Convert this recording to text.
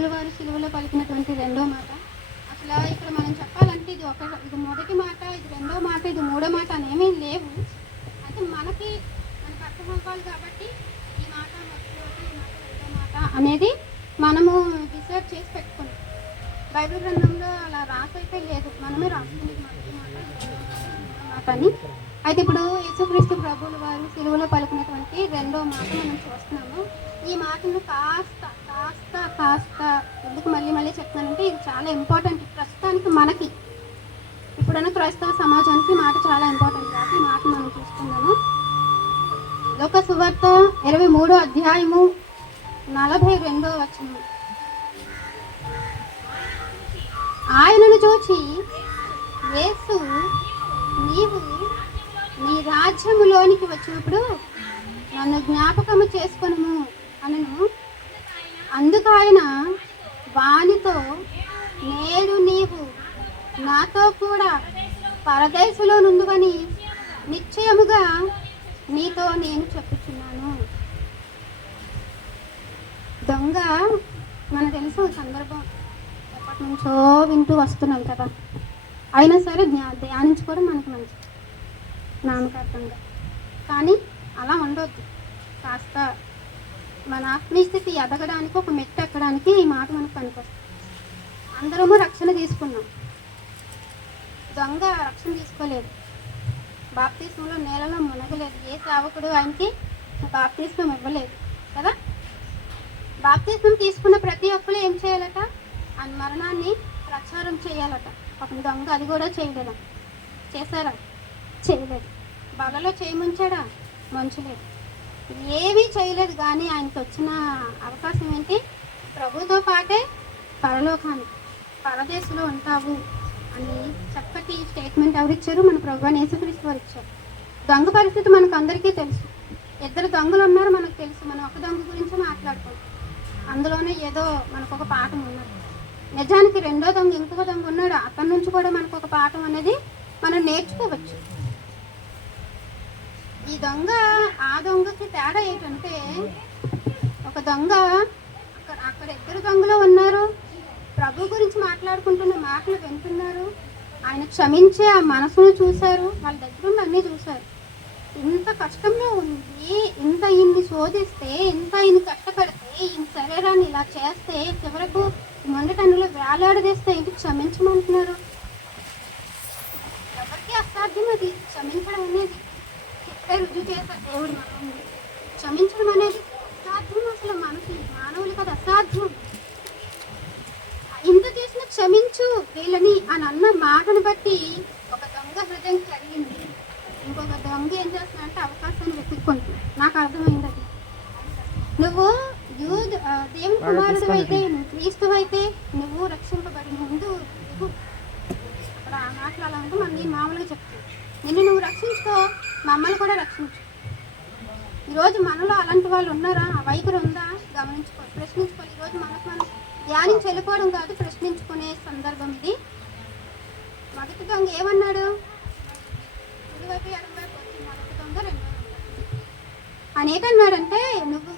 ప్రభుల వారు సిలువలో పలికినటువంటి రెండో మాట. అసలు ఇక్కడ మనం చెప్పాలంటే ఇది మొదటి మాట, ఇది రెండో మాట, ఇది మూడో మాట అనేమీ లేవు. అయితే మనకి అర్థం అవ్వాలి కాబట్టి ఈ మాట మొదటి, ఈ మాట రెండో మాట అనేది మనము డిసైడ్ చేసి పెట్టుకున్నాం. బైబిల్ గ్రంథంలో అలా రాసైతే లేదు, మనమే రాసుకునేది మొదటి మాట, రెండో మాట అని. అయితే ఇప్పుడు యేసుక్రీస్తు ప్రభువుల వారు సిలువలో పలికినటువంటి రెండో మాట మనం చూస్తున్నాము. ఈ మాటను కాస్త కాస్త కాస్త ఎందుకు మళ్ళీ మళ్ళీ చెప్తున్నానంటే ఇది చాలా ఇంపార్టెంట్ ప్రస్తుతానికి మనకి, ఇప్పుడున్న క్రైస్తవ సమాజానికి మాట చాలా ఇంపార్టెంట్ కాబట్టి ఈ మాట మనం చూసుకున్నాము. లోక సువార్త 23వ అధ్యాయము 42వ వచనం. ఆయనను చూచి యేసు, నీవు నీ రాజ్యములోనికి వచ్చినప్పుడు నన్ను జ్ఞాపకము చేసుకొనుము అనను. అందుకు ఆయన వానితో, నేడు నీవు నాతో కూడా పరదేశంలో నుండువని నిశ్చయముగా నీతో నేను చెప్పుచున్నాను. దొంగ మనకు తెలుసు సందర్భం, ఎప్పటి నుంచో వింటూ వస్తున్నాం కదా, అయినా సరే ధ్యానించుకోవడం మనకు మంచిది నామకార్థంగా. కానీ అలా ఉండొద్దు. కాస్త మన ఆత్మీయ స్థితి ఎదగడానికి, ఒక మెట్టు ఎక్కడానికి ఈ మాట మనకు పనికొస్తుంది. అందరము రక్షణ తీసుకున్నాం, దొంగ రక్షణ తీసుకోలేదు, బాప్తిస్మంలో నేలలో మునగలేదు, ఏ సేవకుడు ఆయనకి బాప్తిస్మం ఇవ్వలేదు కదా. బాప్తిస్మం తీసుకున్న ప్రతి ఒక్కరు ఏం చేయాలట? ఆ మరణాన్ని ప్రచారం చేయాలట. ఒక దొంగ అది కూడా చేయలేదా? చేశారా? చేయలేదు. బలలో చేయముంచాడా? మంచలేదు. ఏమీ చేయలేదు. కానీ ఆయనకు వచ్చిన అవకాశం ఏంటి? ప్రభుతో పాటే పరలోకానికి, పరదేశంలో ఉంటావు అని చక్కటి స్టేట్మెంట్ ఎవరిచ్చారు? మన ప్రభు యేసుక్రీస్తు వారు ఇచ్చారు. దొంగ పరిస్థితి మనకు అందరికీ తెలుసు. ఇద్దరు దొంగలు ఉన్నారు మనకు తెలుసు. మనం ఒక దొంగ గురించి మాట్లాడుకుంటాం, అందులోనే ఏదో మనకు ఒక పాఠం ఉన్నది. నిజానికి రెండో దొంగ, ఇంకొక దొంగ ఉన్నాడు, అతని నుంచి కూడా మనకు ఒక పాఠం అనేది మనం నేర్చుకోవచ్చు. ఈ దొంగ ఆ దొంగకి తేడా ఏంటంటే, ఒక దొంగ అక్కడ ఇద్దరు దొంగలు ఉన్నారు, ప్రభు గురించి మాట్లాడుకుంటున్న మాటలు వింటున్నారు, ఆయన క్షమించే ఆ మనసును చూశారు, వాళ్ళ దగ్గర ఉన్న అన్నీ చూశారు. ఇంత కష్టంలో ఉంది, ఇంత ఇన్ని శోధిస్తే, ఇంత ఇన్ని కష్టపడితే, ఈయన శరీరాన్ని ఇలా చేస్తే, చివరకు మొండటన్నులో వేలాడదీస్తే ఏంటి క్షమించమంటున్నారు? ఎవరికి అసాధ్యం అది క్షమించడం అనేది. ఇప్పుడే రుజువు చేశారు దేవుడు మనల్ని. క్షమించడం అనేది అసాధ్యం, అసలు మనకి మానవులకి అది అసాధ్యం. ఇంత చేసిన క్షమించు వీళ్ళని అని అన్న మాటను బట్టి ఒక దొంగ హృదయం కలిగింది. ఇంకొక దొంగ ఏం చేస్తున్నాడంటే అవకాశాన్ని వెతుక్కుంటున్నాడు. నాకు అర్థమైంది అది. నువ్వు దేవుని కుమారుడు అయితే, నువ్వు క్రీస్తు అయితే, నువ్వు రక్షింపబడి ముందు అక్కడ ఆ మాటలు అలా ఉంటే మనం నేను మామూలుగా చెప్తాను, నిన్ను నువ్వు రక్షించుకో, మమ్మల్ని కూడా రక్షించు. ఈరోజు మనలో అలాంటి వాళ్ళు ఉన్నారా? ఆ వైఖరి ఉందా? గమనించుకోవాలి, ప్రశ్నించుకోవాలి. ఈరోజు మనకు మనం ధ్యానించి వెళ్ళిపోవడం కాదు, ప్రశ్నించుకునే సందర్భం ఇది. మొదటి దొంగ ఏమన్నాడు? ఇదివైపు ఎడమవైపు వచ్చి మొదటి దొంగ రెండో దొంగ అని ఏటన్నాడంటే, నువ్వు